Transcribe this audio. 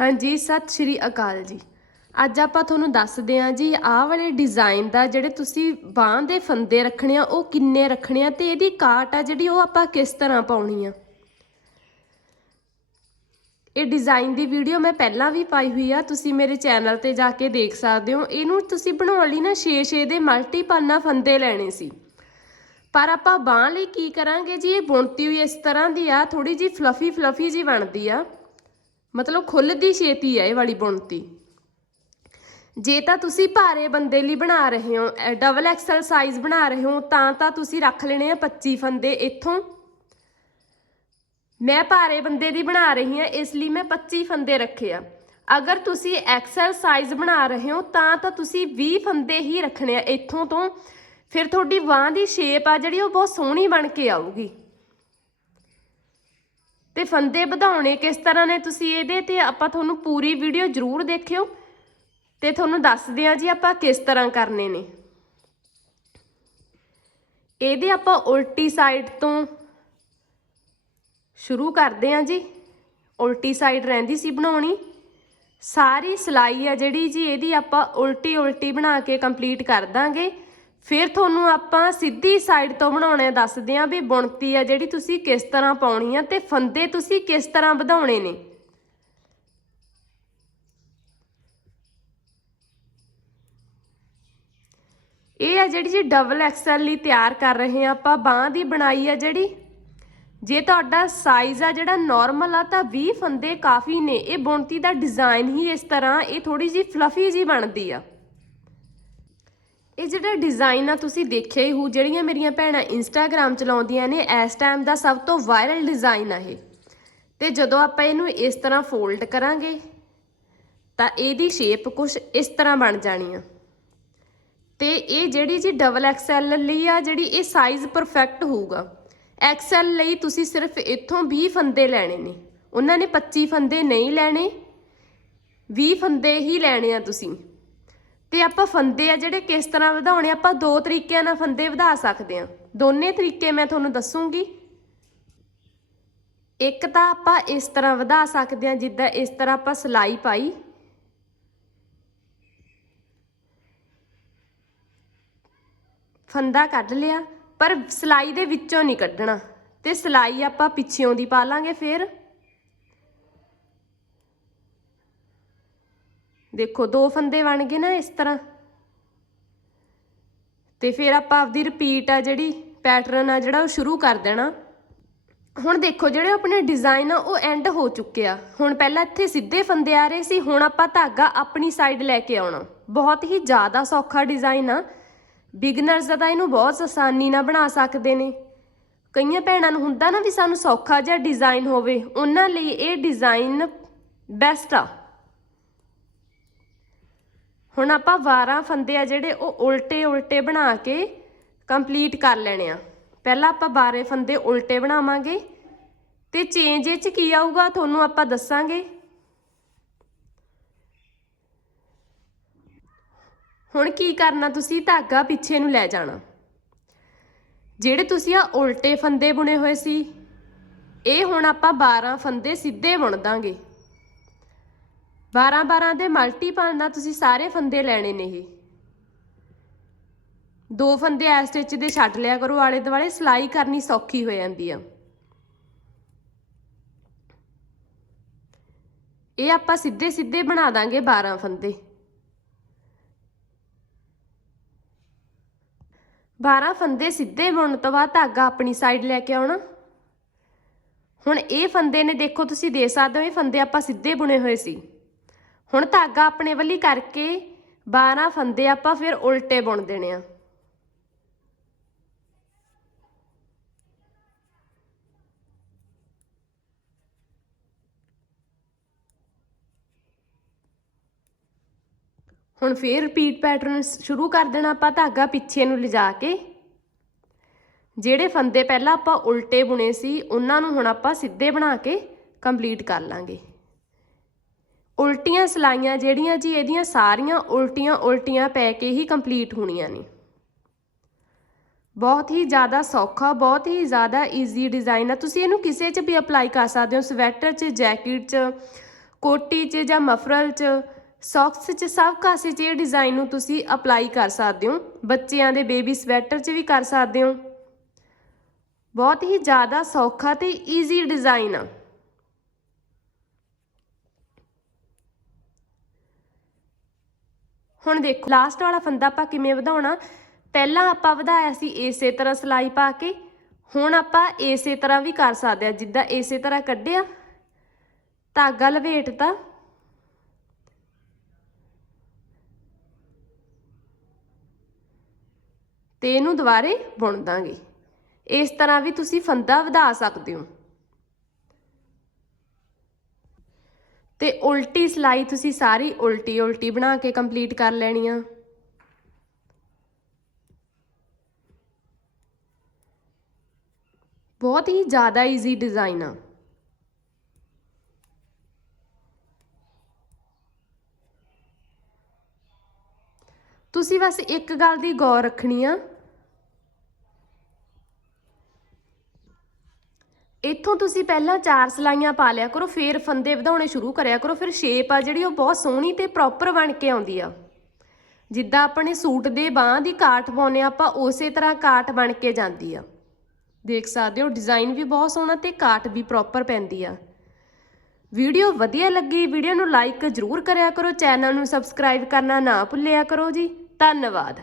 ਹਾਂਜੀ, ਸਤਿ ਸ਼੍ਰੀ ਅਕਾਲ ਜੀ। ਅੱਜ ਆਪਾਂ ਤੁਹਾਨੂੰ ਦੱਸਦੇ ਹਾਂ ਜੀ, ਆਹ ਵਾਲੇ ਡਿਜ਼ਾਈਨ ਦਾ ਜਿਹੜੇ ਤੁਸੀਂ ਬਾਂਹ ਦੇ ਫੰਦੇ ਰੱਖਣੇ ਆ, ਉਹ ਕਿੰਨੇ ਰੱਖਣੇ ਆ ਤੇ ਇਹਦੀ ਕਾਟ ਆ ਜਿਹੜੀ, ਉਹ ਆਪਾਂ ਕਿਸ ਤਰ੍ਹਾਂ ਪਾਉਣੀ ਆ। ਇਹ ਡਿਜ਼ਾਈਨ ਦੀ ਵੀਡੀਓ ਮੈਂ ਪਹਿਲਾਂ ਵੀ ਪਾਈ ਹੋਈ ਆ, ਤੁਸੀਂ ਮੇਰੇ ਚੈਨਲ ਤੇ ਜਾ ਕੇ ਦੇਖ ਸਕਦੇ ਹੋ। ਇਹਨੂੰ ਤੁਸੀਂ ਬਣਾਉਣ ਲਈ ਨਾ 6-6 ਦੇ ਮਲਟੀਪਾਨਾ ਫੰਦੇ ਲੈਣੇ ਸੀ। ਪਰ ਆਪਾਂ ਬਾਂਹ ਲਈ ਕੀ ਕਰਾਂਗੇ ਜੀ, ਇਹ ਬੁਣਤੀ ਹੋਈ ਇਸ ਤਰ੍ਹਾਂ ਦੀ ਆ ਥੋੜੀ ਜੀ ਫਲਫੀ ਫਲਫੀ ਜੀ ਬਣਦੀ ਆ। ਮਤਲਬ ਖੁੱਲਦੀ ਛੇਤੀ ਹੈ ਇਹ ਵਾਲੀ ਬੁਣਤੀ। ਜੇ ਤਾਂ ਤੁਸੀਂ ਭਾਰੇ ਬੰਦੇ ਲਈ ਬਣਾ ਰਹੇ ਹੋ ਡਬਲ ਐਕਸਲ ਸਾਈਜ਼ ਬਣਾ ਰਹੇ ਹੋ, ਤਾਂ ਤਾਂ ਤੁਸੀਂ ਰੱਖ ਲੈਣੇ ਆ 25 ਫੰਦੇ ਇੱਥੋਂ। ਮੈਂ ਭਾਰੇ ਬੰਦੇ ਦੀ ਬਣਾ ਰਹੀ ਹਾਂ, ਇਸ ਲਈ ਮੈਂ 25 ਫੰਦੇ ਰੱਖੇ ਆ। ਅਗਰ ਤੁਸੀਂ ਐਕਸਲ ਸਾਈਜ਼ ਬਣਾ ਰਹੇ ਹੋ, ਤਾਂ ਤਾਂ ਤੁਸੀਂ 20 ਫੰਦੇ ਹੀ ਰੱਖਣੇ ਆ ਇੱਥੋਂ ਤੋਂ। ਫਿਰ ਤੁਹਾਡੀ ਬਾਂਹ ਦੀ ਸ਼ੇਪ ਆ ਜਿਹੜੀ, ਉਹ ਬਹੁਤ ਸੋਹਣੀ ਬਣ ਕੇ ਆਊਗੀ। ਤੇ ਫੰਦੇ ਵਧਾਉਣੇ ਕਿਸ ਤਰ੍ਹਾਂ ਨੇ ਤੁਸੀਂ ਇਹਦੇ ਤੇ ਆਪਾਂ ਤੁਹਾਨੂੰ ਪੂਰੀ ਵੀਡੀਓ ਜ਼ਰੂਰ ਦੇਖਿਓ ਤੇ ਤੁਹਾਨੂੰ ਦੱਸਦੇ ਆ ਜੀ ਆਪਾਂ ਕਿਸ ਤਰ੍ਹਾਂ ਕਰਨੇ ਨੇ। ਇਹਦੇ ਆਪਾਂ ਉਲਟੀ ਸਾਈਡ ਤੋਂ ਸ਼ੁਰੂ ਕਰਦੇ ਆ ਜੀ। ਉਲਟੀ ਸਾਈਡ ਰਹਿੰਦੀ ਸੀ ਬਣਾਉਣੀ। ਸਾਰੀ ਸਲਾਈ ਆ ਜਿਹੜੀ ਜੀ, ਇਹਦੀ ਆਪਾਂ ਉਲਟੀ ਉਲਟੀ ਬਣਾ ਕੇ ਕੰਪਲੀਟ ਕਰ ਦਾਂਗੇ। ਫਿਰ ਤੁਹਾਨੂੰ ਆਪਾਂ ਸਿੱਧੀ ਸਾਈਡ ਤੋਂ ਬਣਾਉਣੇ ਦੱਸਦੇ ਆ ਵੀ ਬੁਣਤੀ ਆ ਜਿਹੜੀ ਤੁਸੀਂ ਕਿਸ ਤਰ੍ਹਾਂ ਪਾਉਣੀ ਆ ਤੇ ਫੰਦੇ ਤੁਸੀਂ ਕਿਸ ਤਰ੍ਹਾਂ ਵਧਾਉਣੇ ਨੇ। ਇਹ ਆ ਜਿਹੜੀ ਜੀ ਡਬਲ ਐਕਸਲ ਲਈ ਤਿਆਰ ਕਰ ਰਹੇ ਆ ਆਪਾਂ, ਬਾਹ ਦੀ ਬਣਾਈ ਆ ਜਿਹੜੀ। ਜੇ ਤੁਹਾਡਾ ਸਾਈਜ਼ ਆ ਜਿਹੜਾ ਨਾਰਮਲ ਆ ਤਾਂ 20 ਫੰਦੇ ਕਾਫੀ ਨੇ। ਇਹ ਬੁਣਤੀ ਦਾ ਡਿਜ਼ਾਈਨ ਹੀ ਇਸ ਤਰ੍ਹਾਂ, ਇਹ ਥੋੜੀ ਜੀ ਫਲਫੀ ਜੀ ਬਣਦੀ ਆ। ਇਹ ਜਿਹੜਾ ਡਿਜ਼ਾਈਨ ਆ ਤੁਸੀਂ ਦੇਖਿਆ ਹੀ ਹੋ ਜਿਹੜੀਆਂ ਮੇਰੀਆਂ ਭੈਣਾਂ ਇੰਸਟਾਗ੍ਰam ਚਲਾਉਂਦੀਆਂ ਨੇ, ਇਸ ਟਾਈਮ ਦਾ ਸਭ ਤੋਂ ਵਾਇਰਲ ਡਿਜ਼ਾਈਨ ਆ ਇਹ। ਤੇ ਜਦੋਂ ਆਪਾਂ ਇਹਨੂੰ ਇਸ ਤਰ੍ਹਾਂ ਫੋਲਡ ਕਰਾਂਗੇ, ਤਾਂ ਇਹਦੀ ਸ਼ੇਪ ਕੁਝ ਇਸ ਤਰ੍ਹਾਂ ਬਣ ਜਾਣੀ ਆ। ਤੇ ਇਹ ਜਿਹੜੀ ਜੀ ਡਬਲ ਐਕਸਐਲ ਲਈ ਆ, ਜਿਹੜੀ ਇਹ ਸਾਈਜ਼ ਪਰਫੈਕਟ ਹੋਊਗਾ ਐਕਸਐਲ ਲਈ ਤੁਸੀਂ ਸਿਰਫ ਇੱਥੋਂ 20 ਫੰਦੇ ਲੈਣੇ ਨੇ। ਉਹਨਾਂ ਨੇ 25 ਫੰਦੇ ਨਹੀਂ ਲੈਣੇ 20 ਫੰਦੇ ਹੀ ਲੈਣੇ ਆ ਤੁਸੀਂ। ਤੇ ਆਪਾਂ ਫੰਦੇ ਆ ਜਿਹੜੇ ਕਿਸ ਤਰ੍ਹਾਂ ਵਧਾਉਣੇ, ਆਪਾਂ ਦੋ ਤਰੀਕਿਆਂ ਨਾਲ ਫੰਦੇ ਵਧਾ ਸਕਦੇ ਆ ਦੋਨੇ ਤਰੀਕੇ ਮੈਂ ਤੁਹਾਨੂੰ ਦੱਸੂਗੀ। ਇੱਕ ਤਾਂ ਆਪਾਂ ਇਸ ਤਰ੍ਹਾਂ ਵਧਾ ਸਕਦੇ ਆ ਜਿੱਦਾਂ ਇਸ ਤਰ੍ਹਾਂ ਆਪਾਂ ਸਲਾਈ ਪਾਈ। ਫੰਦਾ ਕੱਢ ਲਿਆ, ਪਰ ਸਲਾਈ ਦੇ ਵਿੱਚੋਂ ਨਹੀਂ ਕੱਢਣਾ। ਤੇ ਸਲਾਈ ਆਪਾਂ ਪਿੱਛੇੋਂ ਦੀ ਪਾ ਲਾਂਗੇ ਫਿਰ। ਦੇਖੋ, ਦੋ ਫੰਦੇ ਬਣ ਗਏ ਨਾ ਇਸ ਤਰ੍ਹਾਂ। ਤੇ ਫਿਰ ਆਪਾਂ ਆਪਦੀ ਰਿਪੀਟ ਆ ਜਿਹੜੀ ਪੈਟਰਨ ਆ ਜਿਹੜਾ ਉਹ ਸ਼ੁਰੂ ਕਰ ਦੇਣਾ। ਹੁਣ ਦੇਖੋ, ਜਿਹੜੇ ਆਪਣੇ ਡਿਜ਼ਾਈਨ ਆ, ਉਹ ਐਂਡ ਹੋ ਚੁੱਕੇ ਆ। ਹੁਣ ਪਹਿਲਾਂ ਇੱਥੇ ਸਿੱਧੇ ਫੰਦੇ ਆ ਰਹੇ ਸੀ, ਹੁਣ ਆਪਾਂ ਧਾਗਾ ਆਪਣੀ ਸਾਈਡ ਲੈ ਕੇ ਆਉਣਾ। ਬਹੁਤ ਹੀ ਜ਼ਿਆਦਾ ਸੌਖਾ ਡਿਜ਼ਾਈਨ ਆ। ਬਿਗਨਰਸ ਦਾ ਤਾਂ ਇਹਨੂੰ ਬਹੁਤ ਆਸਾਨੀ ਨਾਲ ਬਣਾ ਸਕਦੇ ਨੇ। ਕਈਆਂ ਭੈਣਾਂ ਨੂੰ ਹੁੰਦਾ ਨਾ ਵੀ ਸਾਨੂੰ ਸੌਖਾ ਜਿਹਾ ਡਿਜ਼ਾਈਨ ਹੋਵੇ, ਉਹਨਾਂ ਲਈ ਇਹ ਡਿਜ਼ਾਈਨ ਬੈਸਟ ਆ। ਹੁਣ ਆਪਾਂ 12 ਫੰਦੇ ਆ ਜਿਹੜੇ ਉਹ ਉਲਟੇ ਉਲਟੇ ਬਣਾ ਕੇ ਕੰਪਲੀਟ ਕਰ ਲੈਣੇ ਆ। ਪਹਿਲਾਂ ਆਪਾਂ 12 ਫੰਦੇ ਉਲਟੇ ਬਣਾਵਾਂਗੇ ਤੇ ਚੇਂਜ ਇਹ ਚ ਕੀ ਆਊਗਾ ਤੁਹਾਨੂੰ ਆਪਾਂ ਦੱਸਾਂਗੇ। ਹੁਣ ਕੀ ਕਰਨਾ ਤੁਸੀਂ? ਧਾਗਾ ਪਿੱਛੇ ਨੂੰ ਲੈ ਜਾਣਾ। ਜਿਹੜੇ ਤੁਸੀਂ ਆ ਉਲਟੇ ਫੰਦੇ ਬੁਣੇ ਹੋਏ ਸੀ, ਇਹ ਹੁਣ ਆਪਾਂ 12 ਫੰਦੇ ਸਿੱਧੇ ਬੁਣ ਦਾਂਗੇ। 12 12 ਦੇ ਮਲਟੀਪਲ ਨਾਲ ਤੁਸੀਂ ਸਾਰੇ ਫੰਦੇ ਲੈਣੇ ਨੇ ਇਹ। ਦੋ ਫੰਦੇ ਐ ਸਟਿਚ ਦੇ ਛੱਡ ਲਿਆ ਕਰੋ, ਆਲੇ ਦੁਆਲੇ ਸਲਾਈ ਕਰਨੀ ਸੌਖੀ ਹੋ ਜਾਂਦੀ ਆ। ਇਹ ਆਪਾਂ ਸਿੱਧੇ ਸਿੱਧੇ ਬਣਾ ਦਾਂਗੇ 12 ਫੰਦੇ। 12 ਫੰਦੇ ਸਿੱਧੇ ਬੁਣਨ ਤੋਂ ਬਾਅਦ ਧਾਗਾ ਆਪਣੀ ਸਾਈਡ ਲੈ ਕੇ ਆਉਣਾ। ਹੁਣ ਇਹ ਫੰਦੇ ਨੇ ਦੇਖੋ ਤੁਸੀਂ ਦੇ ਸਕਦੇ ਹੋ, ਇਹ ਫੰਦੇ ਆਪਾਂ ਸਿੱਧੇ ਬੁਣੇ ਹੋਏ ਸੀ। ਹੁਣ ਧਾਗਾ ਆਪਣੇ ਵੱਲੀ ਕਰਕੇ 12 ਫੰਦੇ ਆਪਾਂ ਫਿਰ ਉਲਟੇ ਬੁਣ ਦੇਣੇ ਆ। ਹੁਣ ਫੇਰ ਰਿਪੀਟ ਪੈਟਰਨ ਸ਼ੁਰੂ ਕਰ ਦੇਣਾ ਆਪਾਂ ਧਾਗਾ ਪਿੱਛੇ ਨੂੰ ਲਿਜਾ ਕੇ। ਜਿਹੜੇ ਫੰਦੇ ਪਹਿਲਾਂ ਆਪਾਂ ਉਲਟੇ ਬੁਣੇ ਸੀ, ਉਹਨਾਂ ਨੂੰ ਹੁਣ ਆਪਾਂ ਸਿੱਧੇ ਬਣਾ ਕੇ ਕੰਪਲੀਟ ਕਰ ਲਾਂਗੇ। ਉਲਟੀਆਂ ਸਲਾਈਆਂ ਜਿਹੜੀਆਂ ਜੀ ਇਹਦੀਆਂ ਸਾਰੀਆਂ ਉਲਟੀਆਂ ਉਲਟੀਆਂ ਪੈ ਕੇ ਹੀ ਕੰਪਲੀਟ ਹੋਣੀਆਂ ਨੇ। ਬਹੁਤ ਹੀ ਜ਼ਿਆਦਾ ਸੌਖਾ, ਬਹੁਤ ਹੀ ਜ਼ਿਆਦਾ ਈਜ਼ੀ ਡਿਜ਼ਾਈਨ ਆ। ਤੁਸੀਂ ਇਹਨੂੰ ਕਿਸੇ 'ਚ ਵੀ ਅਪਲਾਈ ਕਰ ਸਕਦੇ ਹੋ ਸਵੈਟਰ 'ਚ ਜੈਕਟ 'ਚ, ਕੋਟੀ 'ਚ ਜਾਂ ਮਫਰਲ 'ਚ ਸੌਕਸ 'ਚ, ਸਭ ਕਾਸੇ 'ਚ ਇਹ ਡਿਜ਼ਾਈਨ ਨੂੰ ਤੁਸੀਂ ਅਪਲਾਈ ਕਰ ਸਕਦੇ ਹੋ। ਬੱਚਿਆਂ ਦੇ ਬੇਬੀ ਸਵੈਟਰ 'ਚ ਵੀ ਕਰ ਸਕਦੇ ਹੋ। ਬਹੁਤ ਹੀ ਜ਼ਿਆਦਾ ਸੌਖਾ ਤੇ ਈਜ਼ੀ ਡਿਜ਼ਾਈਨ ਆ। ਹੁਣ ਦੇਖੋ ਲਾਸਟ ਵਾਲਾ ਫੰਦਾ ਆਪਾਂ ਕਿਵੇਂ ਵਧਾਉਣਾ? ਪਹਿਲਾਂ ਆਪਾਂ ਵਧਾਇਆ ਸੀ ਇਸੇ ਤਰ੍ਹਾਂ ਸਲਾਈ ਪਾ ਕੇ, ਹੁਣ ਆਪਾਂ ਇਸੇ ਤਰ੍ਹਾਂ ਵੀ ਕਰ ਸਕਦੇ ਆ ਜਿੱਦਾਂ ਇਸੇ ਤਰ੍ਹਾਂ ਕੱਢਿਆ ਧਾਗਾ ਲਵੇਟਤਾ ਤੇ ਇਹਨੂੰ ਦੁਬਾਰੇ ਬੁਣ ਦਾਂਗੇ। ਇਸ ਤਰ੍ਹਾਂ ਵੀ ਤੁਸੀਂ ਫੰਦਾ ਵਧਾ ਸਕਦੇ ਹੋ। ਤੇ ਉਲਟੀ ਸਲਾਈ ਤੁਸੀਂ ਸਾਰੀ ਉਲਟੀ ਉਲਟੀ ਬਣਾ ਕੇ ਕੰਪਲੀਟ ਕਰ ਲੈਣੀ ਆ। ਬਹੁਤ ਹੀ ਜ਼ਿਆਦਾ ਈਜ਼ੀ ਡਿਜ਼ਾਈਨ ਆ। ਤੁਸੀਂ ਬਸ ਇੱਕ ਗੱਲ ਦੀ ਗੌਰ ਰੱਖਣੀ ਆ। ਇੱਥੋਂ ਤੁਸੀਂ ਪਹਿਲਾਂ ਚਾਰ ਸਲਾਈਆਂ ਪਾ ਲਿਆ ਕਰੋ, ਫਿਰ ਫੰਦੇ ਵਧਾਉਣੇ ਸ਼ੁਰੂ ਕਰਿਆ ਕਰੋ, ਫਿਰ ਸ਼ੇਪ ਆ ਜਿਹੜੀ ਉਹ ਬਹੁਤ ਸੋਹਣੀ ਤੇ ਪ੍ਰੋਪਰ ਬਣ ਕੇ ਆਉਂਦੀ ਆ। ਜਿੱਦਾਂ ਆਪਣੇ ਸੂਟ ਦੇ ਬਾਹ ਦੀ ਕਾਟ ਪਾਉਨੇ ਆ ਆਪਾਂ ਉਸੇ ਤਰ੍ਹਾਂ ਕਾਟ ਬਣ ਕੇ ਜਾਂਦੀ ਆ। ਦੇਖ ਸਕਦੇ ਹੋ ਡਿਜ਼ਾਈਨ ਵੀ ਬਹੁਤ ਸੋਹਣਾ ਤੇ ਕਾਟ ਵੀ ਪ੍ਰੋਪਰ ਪੈਂਦੀ ਆ। ਵੀਡੀਓ ਵਧੀਆ ਲੱਗੀ, ਵੀਡੀਓ ਨੂੰ ਲਾਈਕ ਜ਼ਰੂਰ ਕਰਿਆ ਕਰੋ, ਚੈਨਲ ਨੂੰ ਸਬਸਕ੍ਰਾਈਬ ਕਰਨਾ ਨਾ ਭੁੱਲਿਆ ਕਰੋ ਜੀ। ਧੰਨਵਾਦ।